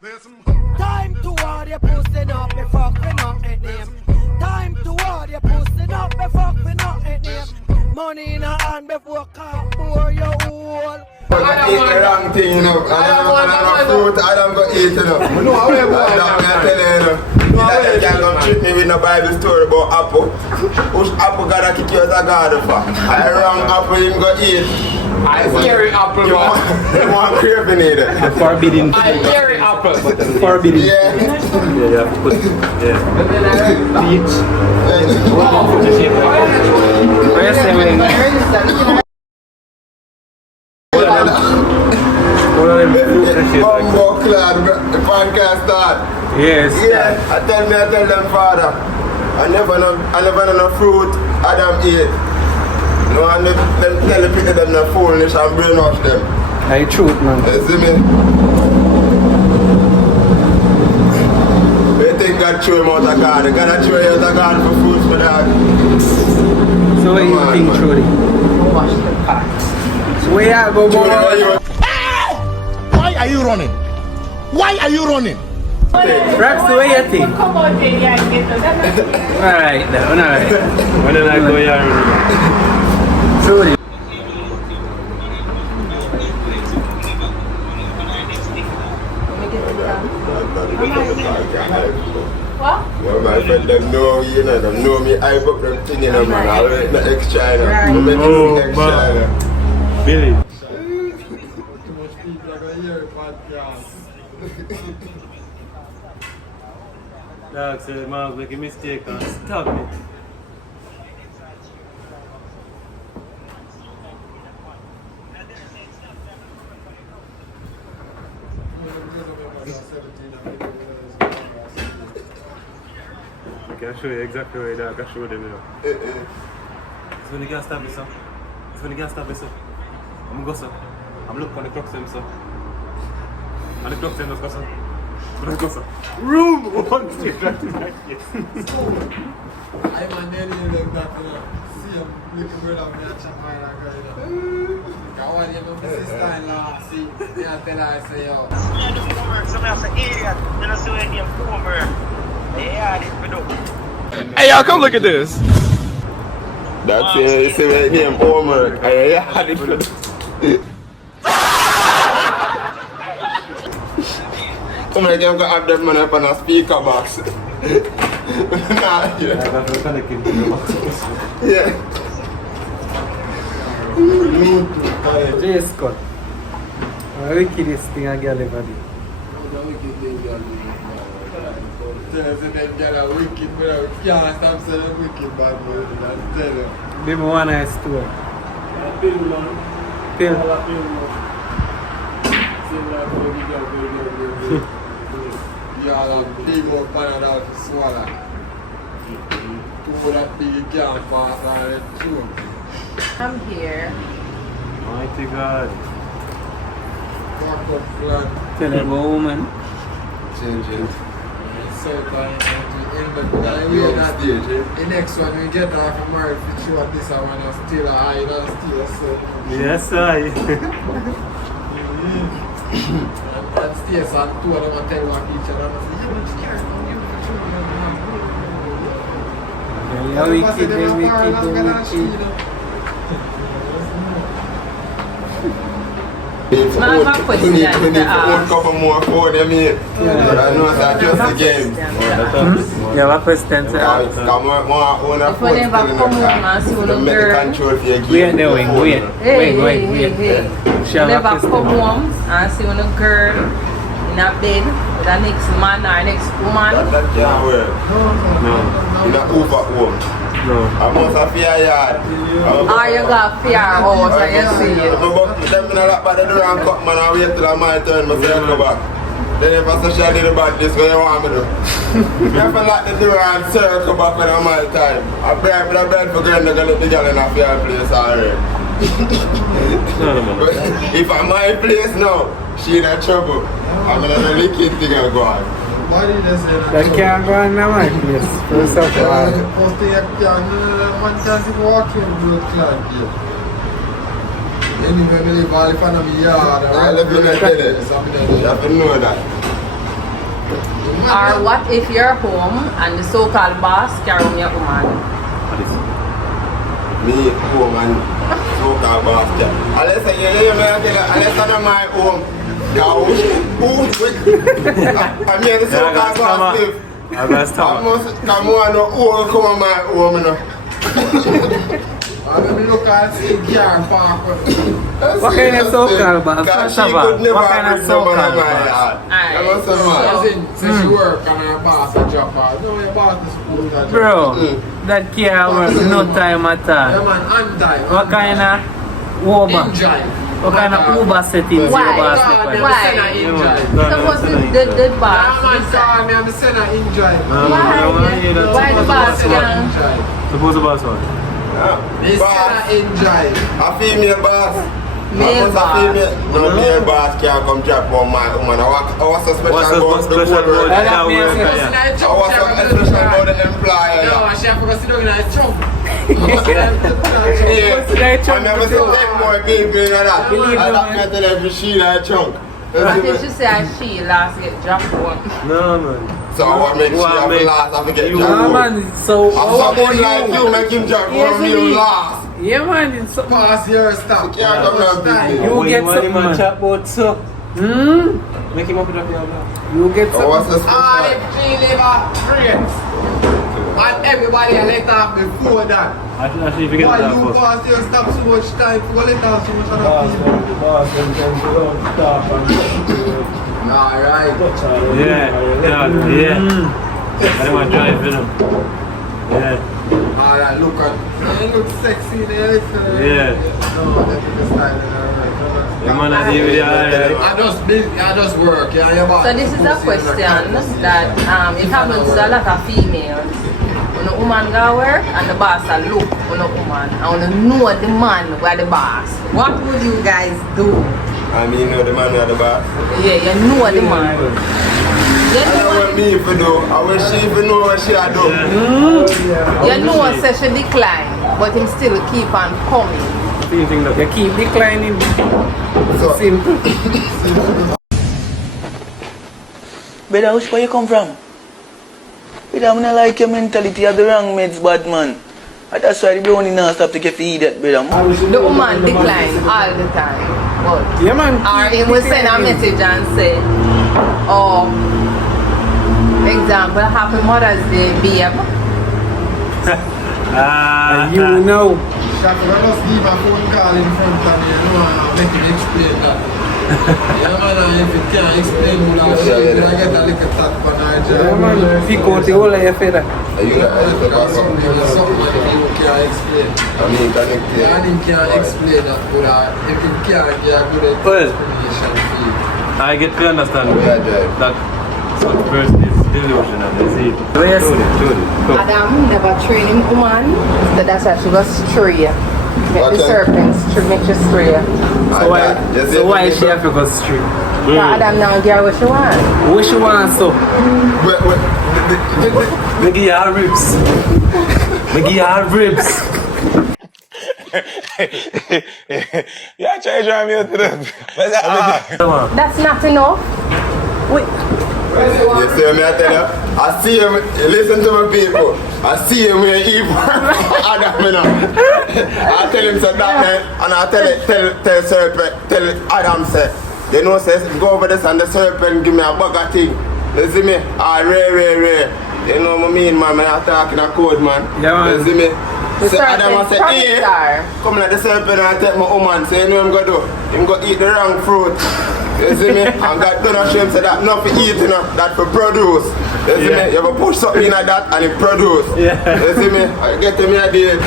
Time to war your pussy up, me fuck me not a name. Time to war your pussy up, me fuck me not a name. Money in a hand before car pour your hole. I don't eat the wrong thing, you know. I don't want fruit, I don't go eat, you know. No, I tell you, you know. You can't come treat me with no Bible story about apple. Which apple gotta kick you as a god for? I wrong apple, him go eat. I hear it apple. You want craving it. The forbidden. I hear it apple. Forbidden. Yeah. Yeah, you have to put it. Yeah. Peach. Where's the wing? Bumbo clad, the podcast start. Yes. Yeah, I tell them father, I never know no fruit, Adam eat. No, and them tell the people them no foolish and brainwash them. I truth, man. You see me? They think God threw him out of God. God threw you out of God for food for that. So what you think, Trudy? Wash the pot. So where you go, boy? Why are you running? Why are you running? Raps, the way you think? Come on, baby, I get them. Alright, then, alright. When did I go here? Trudy. What? Well, my friend, them know me, you know, them know me, I put them thing in them, man. I'll make the ex-China. I'll make the ex-China. Billy. Too much people are going to hear podcast. Dog said, man, make a mistake and stop it. I can show you exactly where I can show them now. It's when you can't stop me, sir. It's when you can't stop me, sir. I'm going to go, sir. I'm looking on the clock, sir. And the clock, sir, let's go, sir. Let's go, sir. Room 1 like this. I'm a nearly like that, you know. See him, little brother, me and Jamaican guy, you know. I want you to be sister-in-law, see, me and tell her, I say, yo. I do homework, so I'm an idiot. You know, so I do homework. Yeah, this we do. Hey, y'all, come look at this. That's it, see my name, homework. Yeah, this we do. Come on, I'm going to have that man up on a speaker box. Nah, yeah. Yeah. J. Scott. How wickedest thing a girl ever did? The wicked thing girl did. Tell us that girl are wicked, but we can't stop saying wicked bad boy. I tell you. Give me one nice story. Pill man. Pill. Pill man. Same like how we go. Yeah, big old Panadol to swallow. Two that big you can't pass on it too. I'm here. Mighty God. Walk up flat. Tell him a woman. Change it. So time to end up that way that the next one we get off of married for sure this one is still a high and still a certain. Yes, I. And stays on two of them and tell what each other and say, yeah, but here, They're wicked, they're wicked. We need to couple more for them here. But I know that's just a game. You have a question to ask? Come on, If we never come home and see one girl. Wait, no, wait. Never come home and see one girl in a bed with the next man or next woman. That can't work. No. In a Uber home. No. I must have fear yard. Or you got fear house and you see it. I'm going to lock by the door and cut man and wait till my turn, I say I go back. Then if I say I did about this, what you want me to do? You have to lock the door and circle back when I'm my time. I bribe the bed for going to let the girl in a fair place already. No. But if I'm my place now, she in a trouble. I'm going to let the kid thing go on. Why did they say that? That can't go in my place. First of all. First thing I can, one chance to walk in blood clot here. Anyway, I live all in front of my yard. I live in the tennis. You have to know that. Or what if you're home and the so-called boss carry on your woman? Me home and so-called boss. Unless I hear me, unless I'm my home. I'm here to so-called boss live. I must come on no home come on my home no. I'm look at see gyal park. What kind of so-called boss? What kind of so-called boss? Since she work and her boss a drop her. No, your boss is supposed to Bro, that can't work no time at all. Yeah man, untie. What kind of Uber? What kind of Uber settings your boss live? Why? Suppose the boss call me, I'm send her enjoy. Why the boss can? Suppose the boss one. Boss enjoy. A female boss. Male boss. No male boss can't come drop on my woman. I was so special about the special whole world. that work? I was so special about the employer. No, she have to sit down in a trunk. I never said 10 more people in that. I don't get to every sheet I chunk. I think she said she last get dropped one. No, man. So I want to make sure I last, I forget Yeah, drop one. man, so I'm something like you, make him drop one me last. yeah, man, so Pass your stuff. Can't come down business. you get something, man. man. Chat about so. Make him up drop your last. You get So what's something. the All special? the three liver friends. And everybody let off before that. Actually, if you get Why that you first. boss you stop so much time for let off so much other people? Alright. Yeah. I want to drive with him. Yeah. Alright, look at you look sexy there. Yeah. No, that's the style. Alright. The man at the video, I just work, yeah, your boss. So this is a question that it happens to a lot of females. When a woman go work and the boss a look on a woman and when you know the man where the boss, what would you guys do? I mean, you know the man at the bar. Yeah, you know the man. You I know what me if you do. I wish she even know what she a do. You know say she decline, but him still keep on coming. You keep declining. So, Simple. Brother, which where you come from? Brother, I don't like your mentality. You have the wrong meds, bad man. And that's why the brownie now stop to get feed that, brother. The woman decline all the time. But Yeah, man. or he will send a message and say, oh, example, Happy Mother's Day, babe. And you know. Shaka, I just leave a phone call in front of me. You know, make him explain that. Yeah, man, if you can't explain what I'm saying, you get a little tap on our job. Yeah, man. Pick out the whole of your feather. You got something that you can't explain. I mean, can you can't explain that, but if you can't get a good explanation for you. I get to understand Yeah, that such person is delusional. You see? Yes. Jody, come. Adam never train him woman, so that's why she goes stray. Get the Okay. serpents to make you stray. So why she have to go straight? So Adam now get what she want. What she want so? Me give you ribs. Me give you ribs. Yeah, try to drive me out to them. That's not enough. Wait. You see me, I tell you, I see him, listen to my people, I see him with evil. Adam, you know. I tell him, say that man, and I tell serpent, tell Adam, say, you know, say, go over this and the serpent give me a bag of thing. You see me? Rare. You know what I mean, man, I'm talking a code, man. Yeah, man. You see me? The So Adam I say, serpent hey, promised come like the serpent and take my woman. So you know I'm going to do? I'm going to eat the wrong fruit. You see me? And God don't show him say that not for eating, that for produce. You see me? You have to push something like that and it produce. Yeah. You see me? I get to me a deal.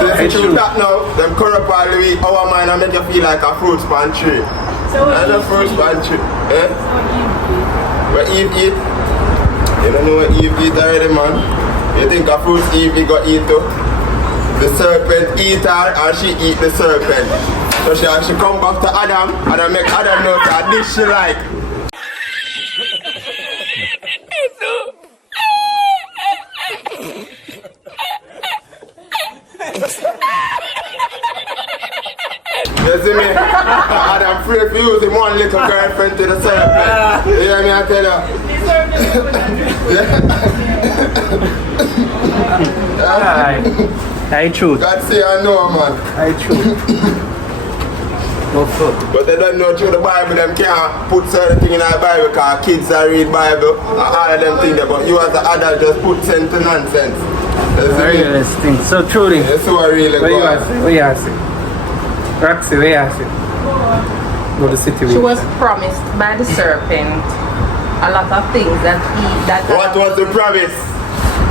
So if you do that now, them corrupt all the way our mind and make you feel like a fruit span tree. And a fruit span tree. Eh? What Eve eat? You don't know what Eve eat already, man. You think a fruit Eve got eat too? The serpent eat her and she eat the serpent. So she come back to Adam and I make Adam know that this she like. You see me? Adam afraid to use him one little girlfriend to the serpent. You hear me, I tell you? I true. God say I know, man. I true. But they don't know through the Bible, them can't put certain things in the Bible because kids are read Bible and all of them things there. But you as an adult just put sense to nonsense. Very interesting. So truly, that's what I really where you are say? Where you are say? Roxy, where you are say? Go to city She with. was promised by the serpent a lot of things that What was the promise?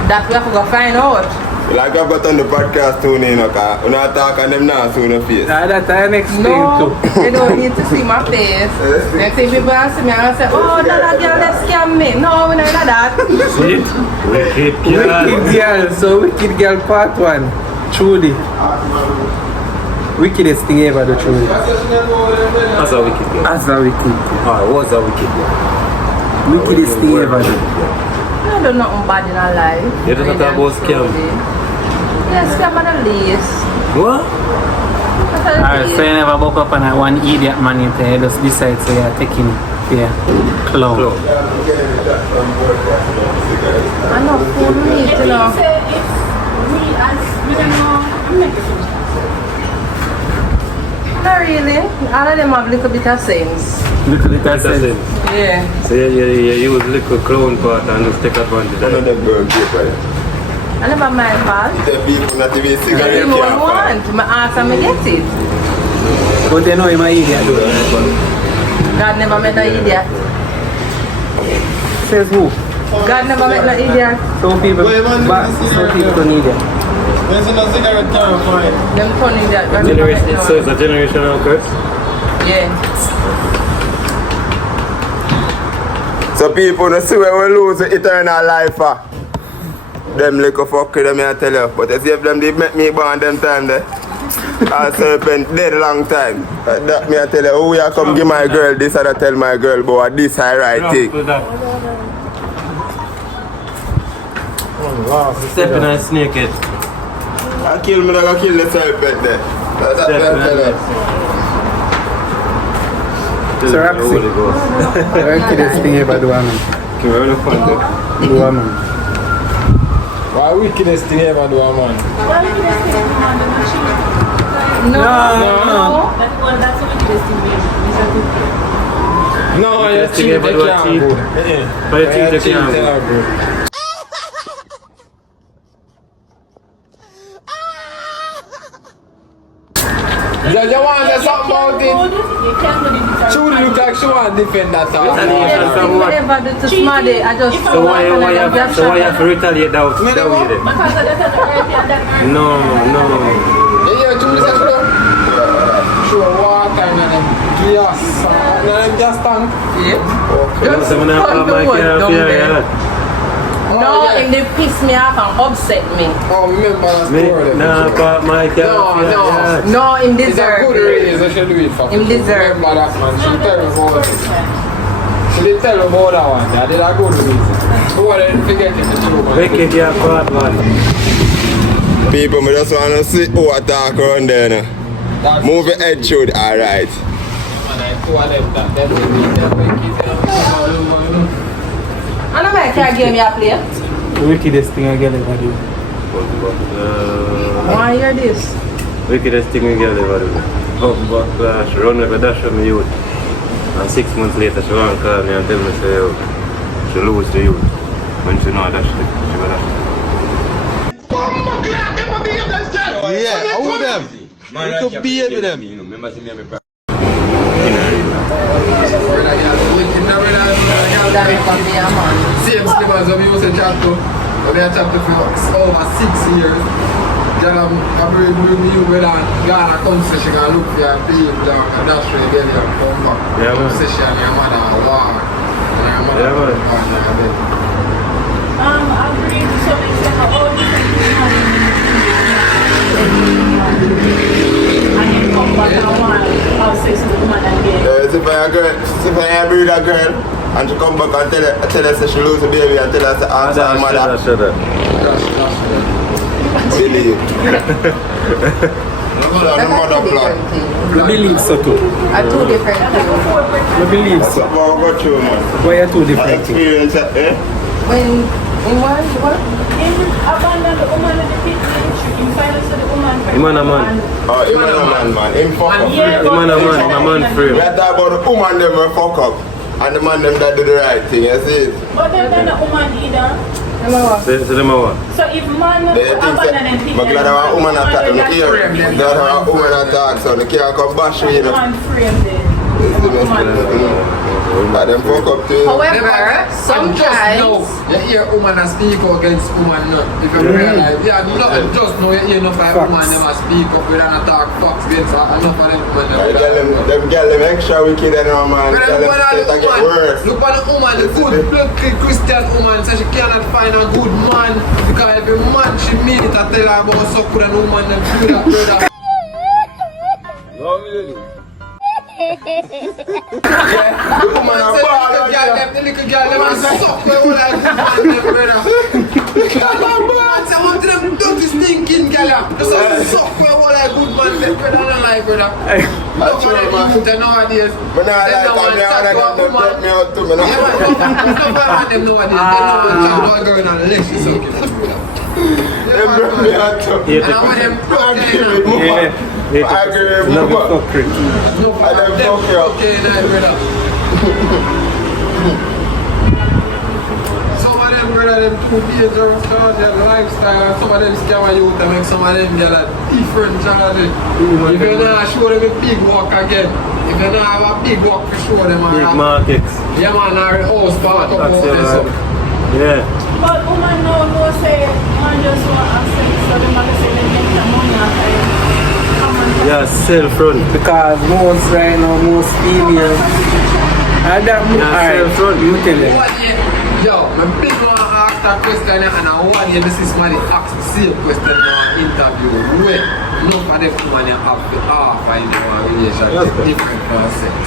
that we have to go find out. Like I've got on the podcast too, you know, because when I talk on them now, soon the face. That's the next thing No, too. they don't need to see my face. They see people see me and say, oh, that girl that scam me. No, we don't know that. See it? Wicked girl. Wicked girl. So Wicked Girl Part 1. Truly. Wickedest thing ever do, truly. That's a wicked girl. As a wicked. Alright, what's a wicked girl? Wickedest thing ever do. I don't know nothing bad in our life. You don't talk about scam? Yes, scam at the least. What? Alright, so you never woke up on that one idiot man you just decide so you're taking clown. I know food meat, you know. Not really. All of them have a little bit of sense. Little bit of sense. Yeah. So you use little clown part and just take advantage of None of it. them girl keep right. I never mind fault. The people not even cigarette If you want, I ask and I get it. But you know him an idiot though. God never met no idiot. Says who? God never met no idiot. Some people, but some people don't need it. There's no cigarette can't find. Them turn idiot. God never met Generation, no so it's a generational curse? Yeah. So people don't see where we lose the eternal life for. Them little fuck with them, I tell you. But as if them did make me born them time there. A serpent dead long time. That me I tell you, who you come give my girl this and I tell my girl, boy, this I right thing. Stepping on a snake head. I kill me, I kill the serpent there. That's what I tell you. So Roxy, wickedest thing ever do, man. Can we run a fun there? Do, man. Why wickedest thing ever do, man? No. That's the wickedest thing. No, you cheat, they can't go. But you think they can't go? You want to say something about it? You can't do it. Trudy look like she want to defend that talk. Whatever do to somebody, I just So why you have to retaliate that way then? Because of the earth and that. No. Yeah, Trudy says show water in them gas. In them gas tank. Just I'm put the my wood down there. car. No, and they piss me off and upset me. Oh, remember that story. Nah, but my car. No, him It's a deserve good it. reason she do it for. Him deserve Remember that, man. She tell me about it. She did tell me about that one. I did a good reason. But what I didn't forget it, it's true, man. Wicked your part, man. People, me just want to see who attack around there now. Move your head through it, alright. I know my car game you play. The wickedest thing I get ever do. Why hear this? Wickedest thing we get ever do. Oh, she run with a dash of my youth. And 6 months later, she won't call me and tell me, say, oh, she lose the youth. When she know that she will dash. Yeah, how them? You could be with them. Same slippers of you say chat to. When I chat to for over 6 years. Gyal I'm bring you with her. Ghana come say she gonna look for her people and dash for the belly and come back. Yeah, man. Say she and your mother are war. And your mother Yeah, man. I agree to some extent. All different I can come back and want to have sex with the woman again. If I breed a girl and she come back and tell her say she lose the baby and tell her to ask her mother. Believe. No mother plan. I believe so too. are two different things. I believe so. What you, man? Why are two different things? Experience, eh? When in what? In abandon the woman in the pit, you find us the woman. Man a man. Oh, him and a man. Him fuck up. Yeah, Man a man. A man free. We are talking about the woman them will fuck up. And the man them that do the right thing, you see it? But they're not a woman either. Say them a what? So if man They think abandon and that, but glad I want woman attack, you hear? Glad I want woman attack, so they can't come bash me, you know? man frame then. But them fuck up too. However, sometimes You hear woman and speak out against woman, no. If you realize, yeah, no, just know you hear enough of woman them a speak up with an attack facts against her, enough of them women. Them girl them extra wicked and all, man. Tell them to get worse. Look at the woman, the good blood Christian woman, so she cannot find a good man because every man she meet, I tell her about so good and woman them do that, brother. The woman a ball out there. The little girl, them a suck me all like man, them brother. The girl a ball, say one of them dirty stinking girl, just a suck me all like good man, them brother, I don't like brother. Look at them youth nowadays. But now I like them broke me out too, man. Yeah, man, them nowadays, they know what girl and leg, she's okay. Them broke me out too. And I want them broke I agree with Love you. it fuckery. I don't fuck you up. Okay, nice, brother. Some of them, brother, them too dangerous charge their lifestyle. Some of them scam you to make some of them get a different charge. If you not show them a big walk again, if you not have a big walk for show them, Big markets. yeah, man, our house part up over there. Yeah. But woman no say man just want to sex, so they might say they make the money out of Yeah, self-run. Because most right now, most females. And that self-run. You tell them. Yo, my big man asked that question and I want you this is man asked the same question in an interview. Where none of them women have to offer in a relationship different for sex.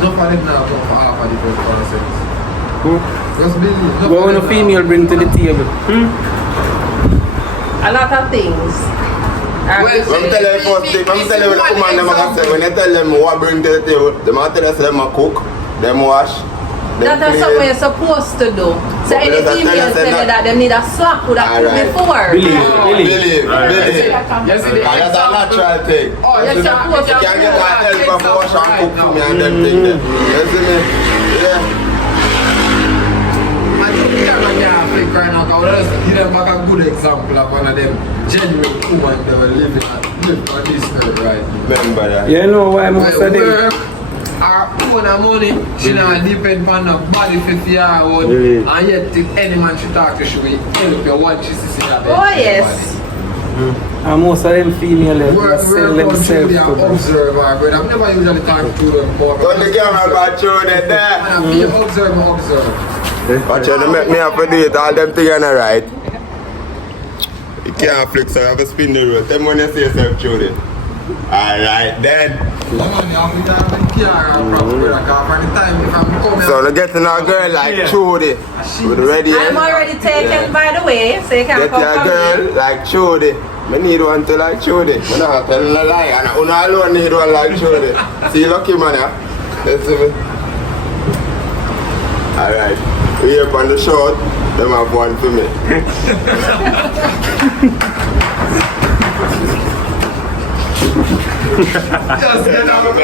None of them have to offer different for sex. Just believe. What when a female bring to the table? a lot of things. I'm telling you first thing, I'm telling you the woman them are say, when you tell them what bring to the table, they might tell us them a cook, them wash, them That's something you're supposed to do. So any female tell you that they need a slap with a cook before. Believe. Yes, it is. That's a natural thing. Oh, You're supposed You to can't do get that. that help of wash and cook for me and them thing there. You see me? Yeah. I think we can't flick right now because give them back a good example of one of them genuine women that were living on this earth right now. Remember that. You know why most of them. Work, our own money, she not depend on the body for her own. And yet if any man she talk to, she will help you what she see that. Oh yes. And most of them females sell themselves to them. Observer, but I've never usually talked to them more. Got the camera got you there. And be observer. Watch out, they make me have to do it, all them things are not right. You can't flick, so you have to spin the road. Them when you say yourself through it. Alright then. So they're getting a girl like Trudy with ready. I'm already taken by the way, so you can Get come your from girl me. like Trudy. I need one to like Trudy. I'm not telling a lie, and I alone need one like Trudy. See, lucky man, yeah? You see me? Alright. We up on the short, them have one for me. Just get out of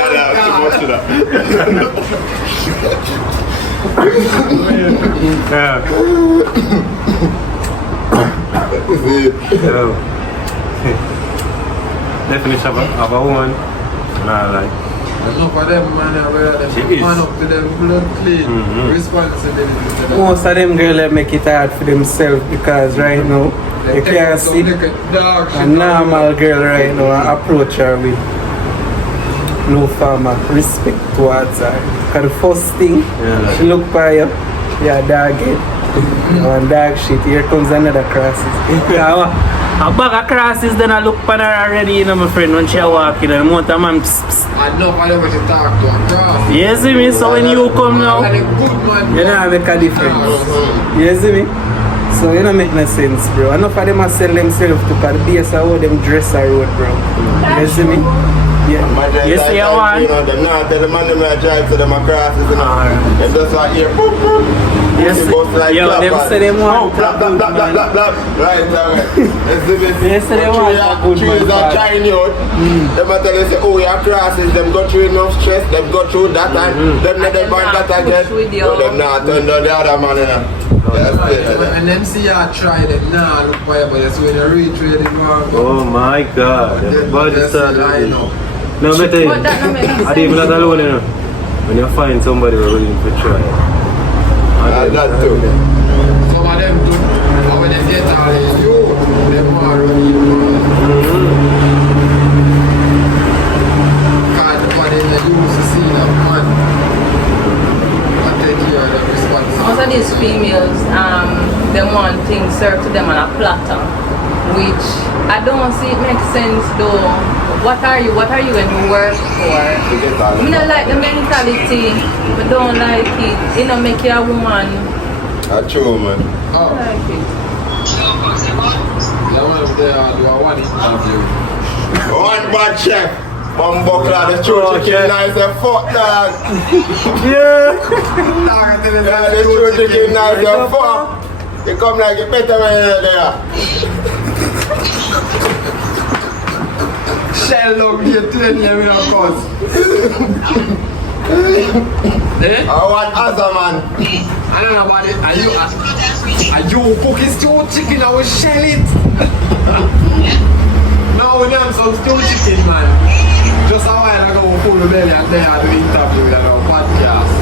Definition of a woman, nah, like. Enough of them man, She is. man up to them blood clean, responsibility. Most of them girls make it hard for themselves because right now you can't see a normal girl right now and approach her with no form of respect towards her. Because the first thing she look by you, you're dog head. One dog shit, here comes another crisis. A bag of crosses then I look on her already, you know, my friend, when she walk in and the motor man psst, psst. I know I never to talk to a cross. You see me? So when you come now, And a good man, you know make a difference. You see me? So you don't make no sense, bro. Enough of them are sell themselves to the base of how them dress a road, bro. You see me? Yeah. You see one? You know, them not tell the man them I drive to them across, you know. Them just like here, boop, boop. Yes, Like yo, them say them want blap, blap, blap, blap, blap, blap. Right, They say they want a good trees man. are trying you out. Them a tell you say, oh, your crosses, them go through enough stress, them go through that and them not them back that again. So them not turn down the other man, you know. When them see you try them now, look for you, but that's when you retrade it, man. Oh my God. But it's I know. no, but I even not alone, you know. When you find somebody who willing to try. That too. Some of them too, but when they get all in you, them want to run you, man. Can't nobody used to see that, man. I take care of them responsibility. Most of these females, they want things served to them on a platter, which I don't see it makes sense though. What are you going to work for? I don't like the mentality, but don't like it. You know, make you a woman. That's true, man. Oh. I like it. That one there, do I want it interview? One bad chef. Bumbuckler, the church chicken nice and fuck dog. Yeah, The church chicken nice and fuck. You come like you better when you're there. Shell up here, train them in a cause. I want other man. I don't know about it. Are you cooking stewed chicken? I will shell it. Now we have some stewed chicken, man. Just a while ago, we pulled the belly and they had the interview with our podcast.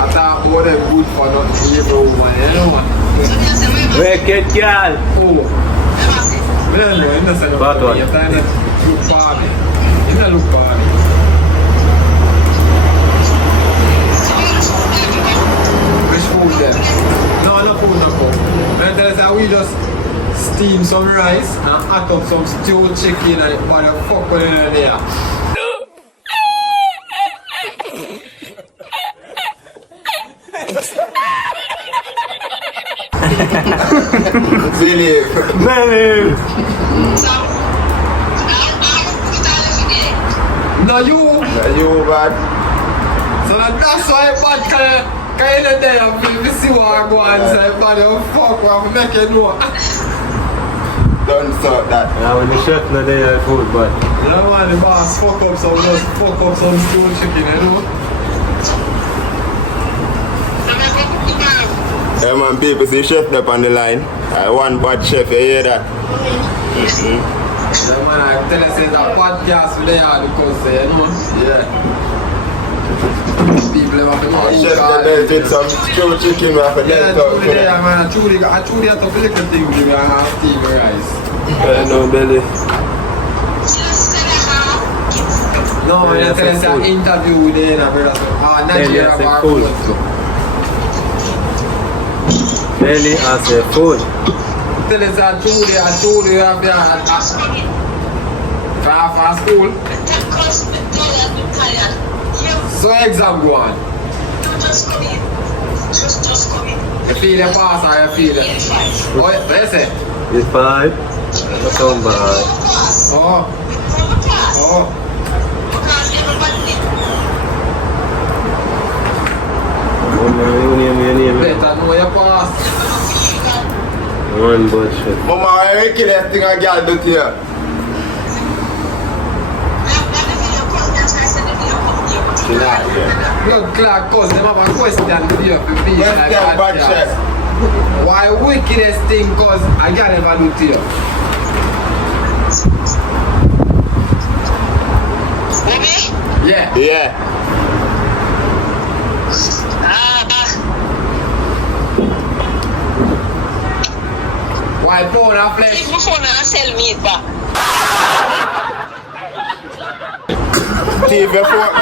I thought about them good for nothing, every woman, you know. Wicked girl. Oh. I don't know, I'm not saying Bad one. you're trying to look for me. You're not look for me. Which food then? No, no food, no food. Then tell us how we just steam some rice and hot up some stewed chicken and put the fuck with it in there. Believe. No, you. No, you bad. So that's why bad kind of there and we see what I go and say, but you fuck what I'm making know. Don't sort that. Yeah, when the chef not there, food, but You don't want the boss fuck up some, just fuck up some stewed chicken, you know? Yeah, man, people see chef up on the line. One bad chef, you hear that? Yeah, man, I tell you, say that podcast with there because, you know, yeah. People have to know who Chef call that it. did some stewed chicken, we have to Yeah, let talk truly there, man. I truly have to pick a thing with and steam rice. no belly. No, man, I tell you, say an interview with them, brother. Nigeria say bar food. Belly as a food. Tell us that truly have your for school. So exam go on. You feel the pass or you feel it? Oh, what you say? It's 5. Not so bad. Oh. Better know your pass. One bullshit. Mama, I reckon that thing a girl do to you. She not here. Blood clot cause them have a question with you for peace Where's like that bad podcast. chef? Why wickedest thing cause I can't never do to you? Yeah. Yeah. Why pound and flesh? My phone and sell meat back. Thief your phone.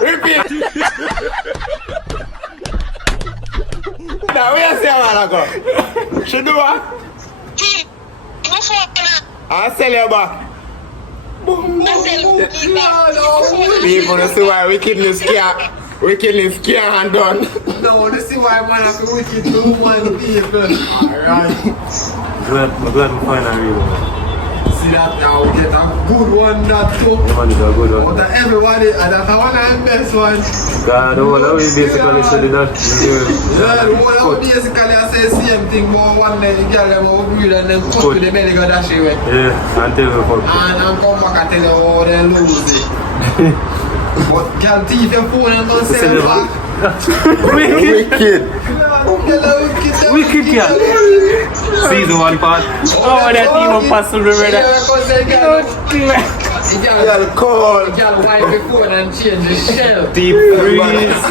Repeat. Now where you say a while ago? She do what? My phone I sell you back. and sell meat back. People don't see why wickedness can't and done. No, this is why man have to wicked to one people. Alright. I'm glad we find a real one. See see that now get a good one that too. One is a good one. Out of everybody, and that's one of the best one. God, the whole of we basically said that. Yeah, the whole of basically I say same thing, but one day the girl them will agree and them cut to the belly go dash away. Yeah, and tell me fuck. And come back and tell you how they lose it. But girl teeth and phone and don't sell them back. Wicked. Wicked girl. Season 1 part. Oh, that even possible, brother. Girl cold. Girl wipe the phone and change the shell. Deep freeze.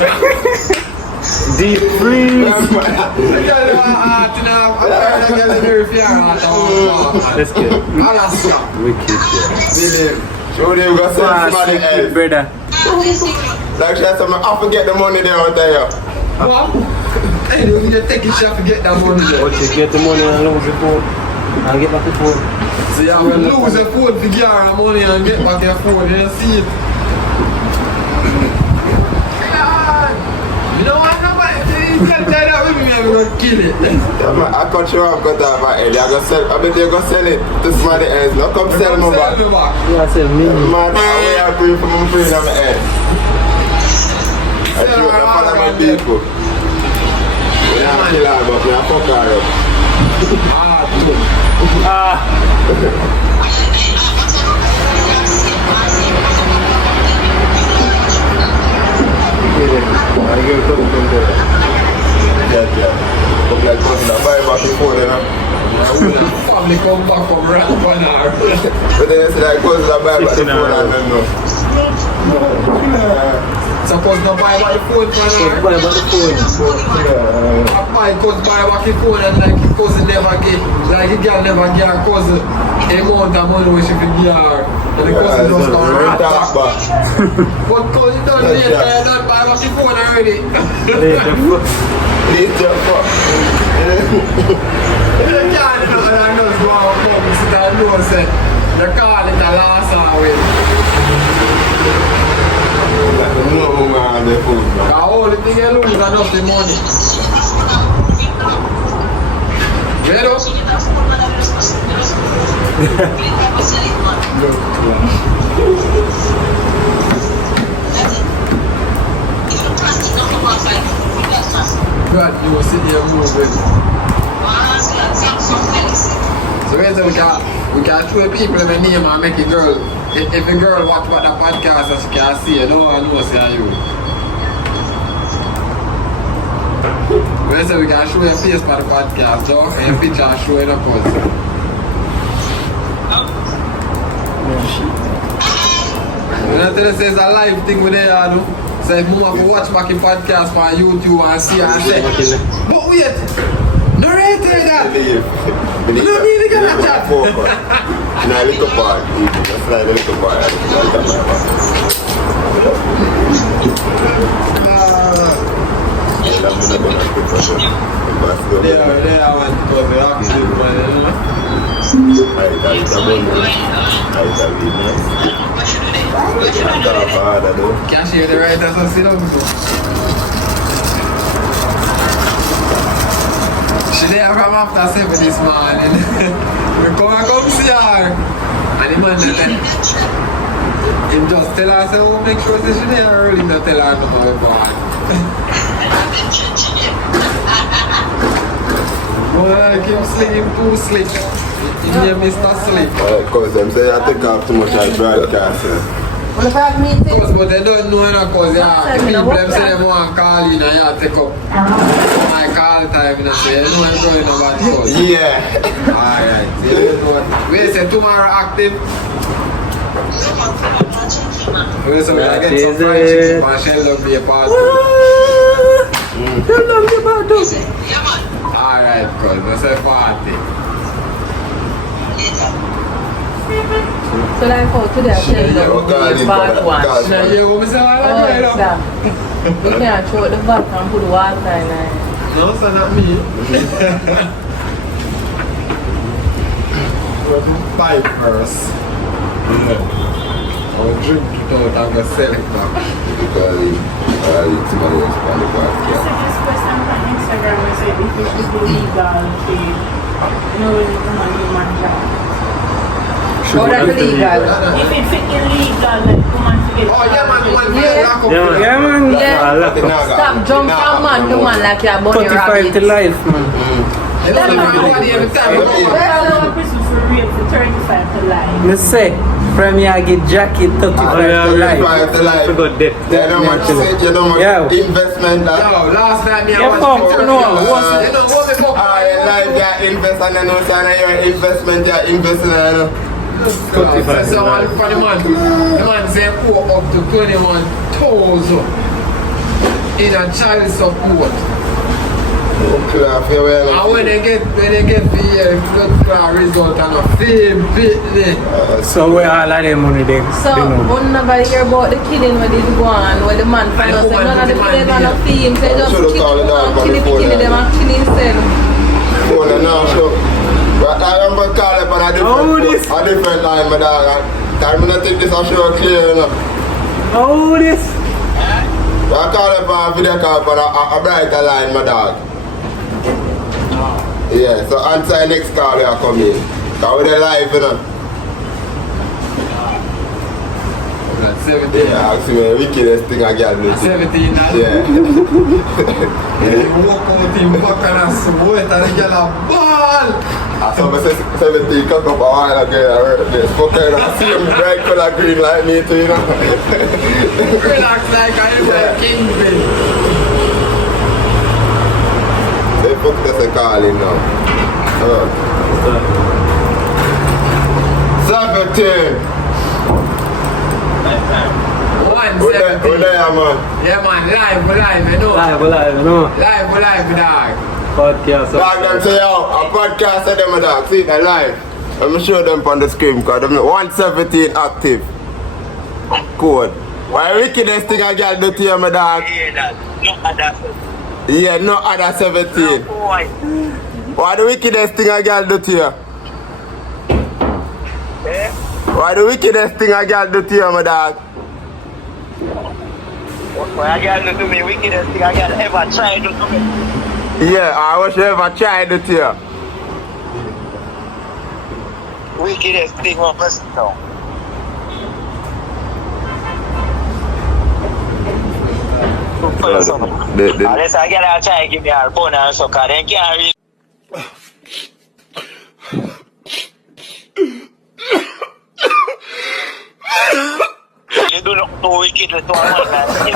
Deep freeze. Let's get Alaska. wicked. Show them go sell somebody else. Brother. Like she said, I forget the money there out there. What? Hey, you just take it shot to get that money there. But you get the money and lose the phone. And get back the phone. So you will lose your phone to get your money and get back your phone. You see it? You know what? You can't try that with me, I'm going to kill it. I can't show up got that back. I bet you're going to sell it to somebody else. Not come sell me back. Yeah, I said me. Man, I will pay for my friend on my head. I do it for my people. We don't kill her, but we don't fuck her up. I give it to them there. Yeah. Look like cousin, I buy back the phone, you know. Family come back from rap on her. But then you see like cousin, I buy back the phone and then no. Suppose no buy back the phone for her. Buy back the phone. My cousin buy back the phone and like his cousin never get, like the girl never get her cousin the amount of money which she can give her. And the cousin just gone right back. But cousin don't need it, I don't buy back the phone already. It's your fuck. You can't know that just go out and come sit and know say you call it a loss always. Like the no woman on the phone. The only thing you lose is enough the money. Ready up? God, you will sit here moving. So we can show people the name and make a girl. If a girl watch what the podcast and she can see it, no one knows say you. We say we can show your face for the podcast, though, and your picture showing up us. You know, tell us it's a live thing with there, you know. So if mama go watch back in podcast on YouTube and see and say, but wait, no rate that. No need to get a chat. In a little part, just like a little part. They are one because they actually can't share the right as I sit down. She there from after 7 this morning. We come see her. And the man said, him just tell her, say, oh, make sure that she there early, not tell her no more about it. Well, keep sleeping too sleep. You hear Mr. Sleep. Because them say I take off too much at broadcast. Cause, but they don't know now because the people them say they want to call you and you take up my call time and say you know I'm going about cause. Yeah. Alright. So you know we say tomorrow active. We say we are getting some fried chicken and shell dog be a part two. Alright cause we say party. So like how today I tell you part one. Now you want me say all Oh, exactly. You can't throw the back and put water in it. no, sir, not me. Go to pipe first. I'll drink it out and go sell it back. Because it's money on the So podcast. this question on Instagram is if it is legal to, you know, when you come and do man job. Oh, that's illegal. If it's illegal, like, woman to get Oh, yeah, man, one Yeah. Yeah, man. Yeah. Stop jump from man to man like you're a bunny 45 rabbit. to life, man. You don't know nobody every time. a prison for rape for 35 to life. Me say, from here get jacket 35 to life. 35 to life. Forgot that. You know much shit, you know much Yeah. investment that. Yo, last night me Yeah, I fuck, was no, what's you know what me fuck? Your life, you invest and then also your investment, you invest in it. So one for the man say pour up to 21,000 in a child support. And when they get the blood clot result and a fame pitney. So where all of them money they So, they know? one never hear about the killing where they go on, where the man found out say none of the kids are no fame, so they just kill them and kill himself. But I remember calling up on a different line, my dog. I'm not think this will show clear enough. Oh, this. I call up on a video call on a brighter line, my dog. Yeah, so answer the next call you are coming. Because we're live, you know. 17. Yeah, actually, the wickedest thing I get do. 17 now? Yeah. Walk out in back and I sweat and the girl a ball. I saw my 17 cock up a while ago. I heard this. Fucker, I see him bright color green like me too, you know. Relax like I am a kingpin. They fuck this a calling now. 17. Who there, man? Yeah, man, live, you know. Live, you know. Live, dog. Podcast. Dog, them say, yo, a podcast of them, a dog. See, they're live. Let me show them on the screen, because them 117 active. Code. Why wickedest thing I got do to you, my dog? Yeah, no other 17. Why the wickedest thing I got do to you? Why the wickedest thing I got do to you, my dog? What I got to do me wickedest thing I got ever tried to do me. Yeah, I wish you ever tried it here. Wickedest thing of us now. Unless I gotta try to give me a bone or so, cause they can't really. You do not do wicked to a man that you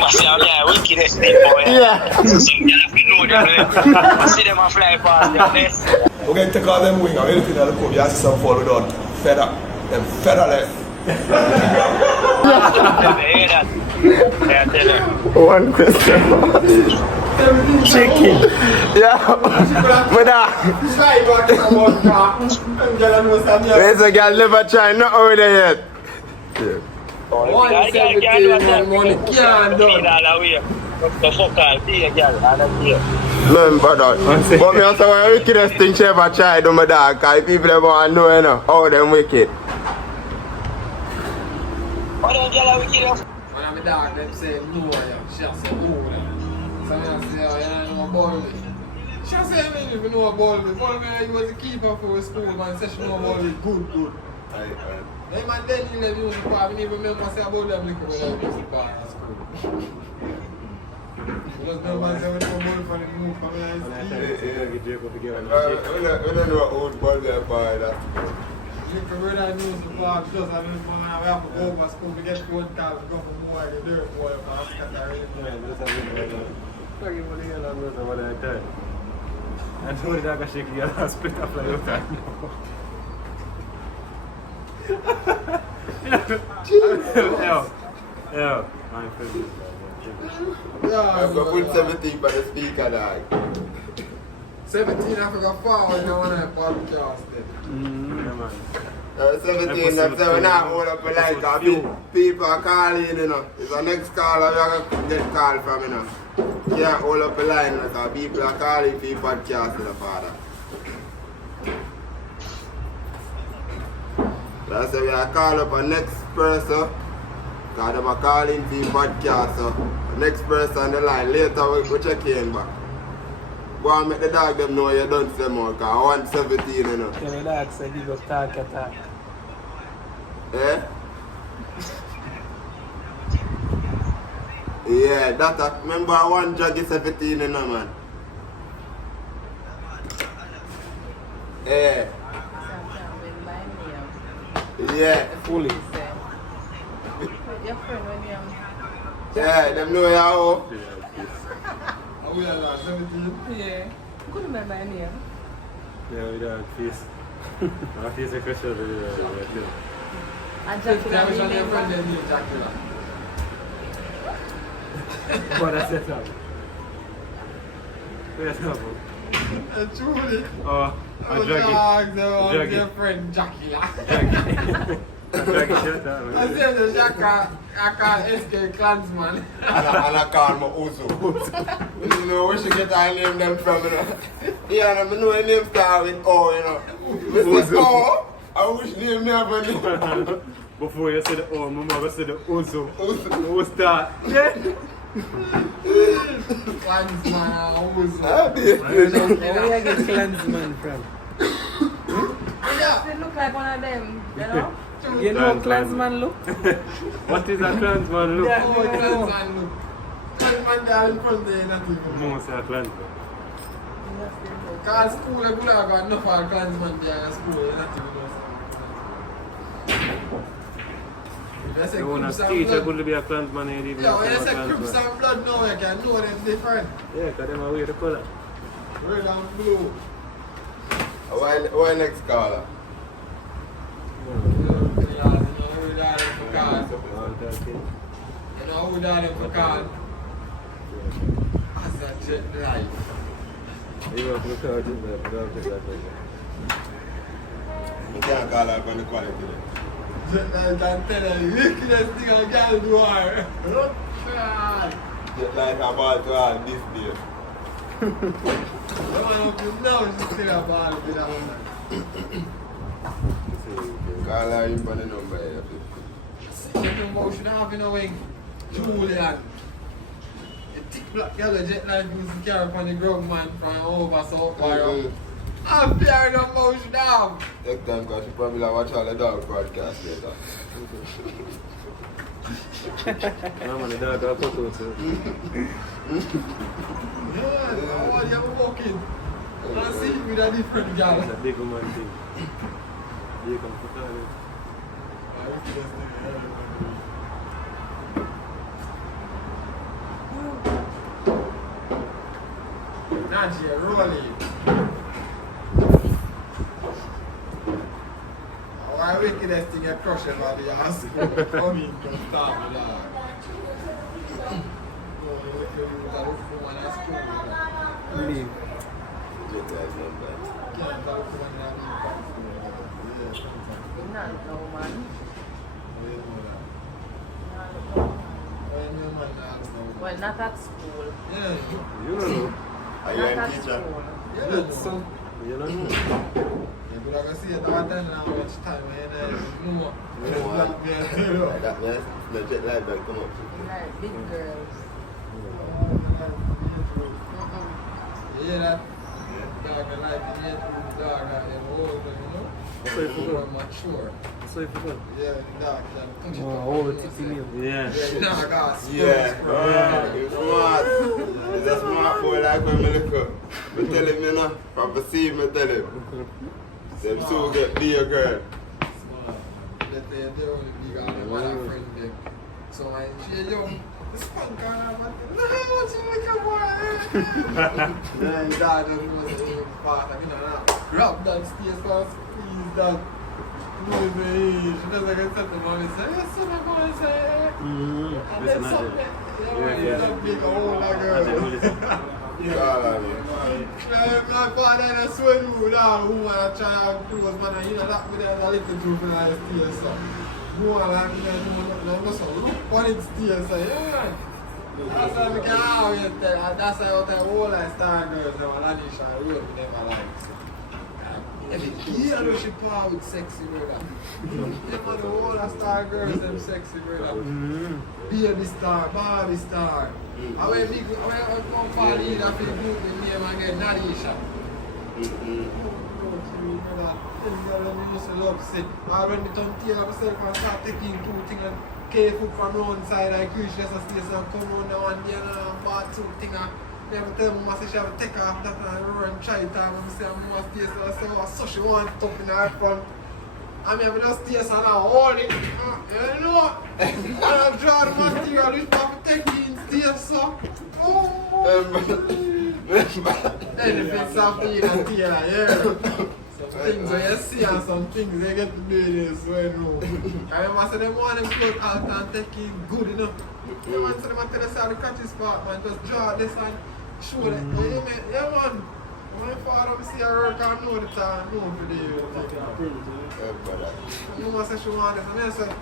must say I'm wickedest thing boy. Yeah. So you have to know them. I see them a fly past them best. We're going to take all them wing and anything that look up, you have to see some fall without feather. Them featherless. One question. Chicken. Yeah. But where's the girl never try not over there yet? Money can't do. Remember that. But me also want the wickedest thing she ever tried on my dog, because people ever want to know, you know, how them wicked. What them girl are wicked? When I'm a dog, them say no, she say no. So I say, oh, you know about me. She say, I mean, if you know about me. About me, he was a keeper for a school, man. Say she know about me. Good. Then man, then you let me use the bar. I didn't even remember say about them liquor when I use the bar at school. Because no man say when you come out from the move from me, I We don't know what old ball they are by that. liquor when I use the bar, just I mean, we have to go over school to get phone calls, we go for more, the dirt boy, man, because I really I know that I can shake your ass, split up like your time. Yo, my friend. I'm going to put 17 by the speaker, dog. 17 Africa forward, you want to podcast it. Yeah, man. 17, that's why we're not hold up a line, because people are calling, you know. It's the next caller we are going to get call from, you know. You can't hold up a line, because people are calling for your podcast, you know, father. That's why we are call up a next person, because they are calling for your podcast, so the next person on the line, later we'll check in back. Go and make the dog them know you done some more, because 117, you know. Tell the dog say he go talk. Eh? Yeah, that remember one jog is 17 in a man. Yeah. Yeah. Fully. Your friend when you Yeah, them know how. Are we at 17? Yeah. Couldn't remember any name. Yeah, we don't face. Our face is question. And Tell Jackie me and which one your friend me. then name Dracula. What that's it now? Where's that from? Truly. Oh, I a was draggy. asked about Draggy. your friend Dracula. Draggy shut I down. said the Jacka SK Clansman. And I call my Uzo. You know where she get her name them from, you know? Yeah, and I know her name start with O, you know. Mr. O, I wish name me have a name. Before you say the O, my mother said the Uzo. Who start? Yeah. Clansman, Uzo. Where you get clansman from? They look like one of them, you know? You know how clansman look? What is a clansman look? Yeah. Oh, Clansman look. Clansman down in front there, not even. Most are clansman. Because school, I got enough of Clansman there in school, you're not even know. If I say You want Crips to and teach a blood, good to be a clansman and you yeah, when you say Crips and blood now, you can know them different. Yeah, because them are weird the color. Red and blue. Why next caller? You know who they are them for cars. Okay. You know who they are them for cars. As a jet life. You want to call it You can't call her on the quality. Jet life can tell you, wickedest thing a girl do her. God. Just like I'm about to have this day. The man up to now is still a ball with that one. Call her in for the number here. Something about should have in a wing. Julian. The thick black yellow jet life used to carry upon the ground man from over South Barrow. I'm fearing of motion down. Next time, because she probably like watch all the dog podcast later. No, man, the dog got put out, so. Yeah, I want you to walk in. And see with a different girl. It's a big woman thing. You come to call it. Now she rolling. Why wickedest thing you crush everybody ass? Come in, come start with that. Leave. Not no man. Well, not at school. Yeah. You don't know. Are you Not a at teacher? school. You don't know. You don't know. Yeah, but I can see it all time now, much time, and more. The jet lag that come up. Like big girls. Yeah, that dog and like the age dog and old, you know? That's why you forgot. More mature. That's why you forgot. Yeah, the dog can touch it. Oh, old titty meal. Yeah. Yeah, the dog got Yeah, you're smart. He's a smart boy like when I look up. I tell him, you know, from see me tell him. Them two get be a girl. That they only big on the one friend them. So when she young, the spunk on her, but no, what you look at boy? Then dad was a part of it now. Grab that stairs first, squeeze that. She doesn't get to the mommy say, yes, son, I'm going to say. And then something. Yeah, that big old girl. My father and I swear to that woman I try to close man and you know that with a little too for the stairs so. Go on and you know so look what it stairs so yeah. That's why we can have it that's why out there all I star girls and Lanisha road with them I like. Yeah, I know she power with sexy brother. Yeah, man, the whole of star girls, them sexy brother. Baby star, Barbie star. I went big, I went come for lead, I feel good with name and get Nadisha. used to love sick. I when the turn tail of myself and start taking two things and careful from round side, I reach just a space and come round the one day and bought two things. Never tell Mama say she have to take off that and run try time and say Mama stay so I say oh so she want top in her front. I mean I just stay so now hold it. You know and I draw the material which Papa take in stay so. Anything something in a tail, yeah. Some things when you see and some things they get to do this so you know. I remember say them want them to go out and take it good enough. The man say them a tell us how the catches part man just draw this and show that. Yeah man. When my father see her work and know the time, know for the Mama say she want this and I said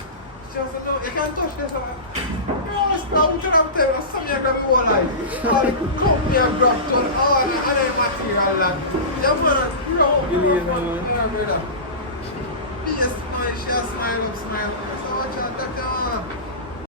she said no, you can't touch this one. You know stop with them tell us some you grab me whole life. All the company I grab to all the other material that. Yeah man, brother. Be a smile, she a smile up. So watch out that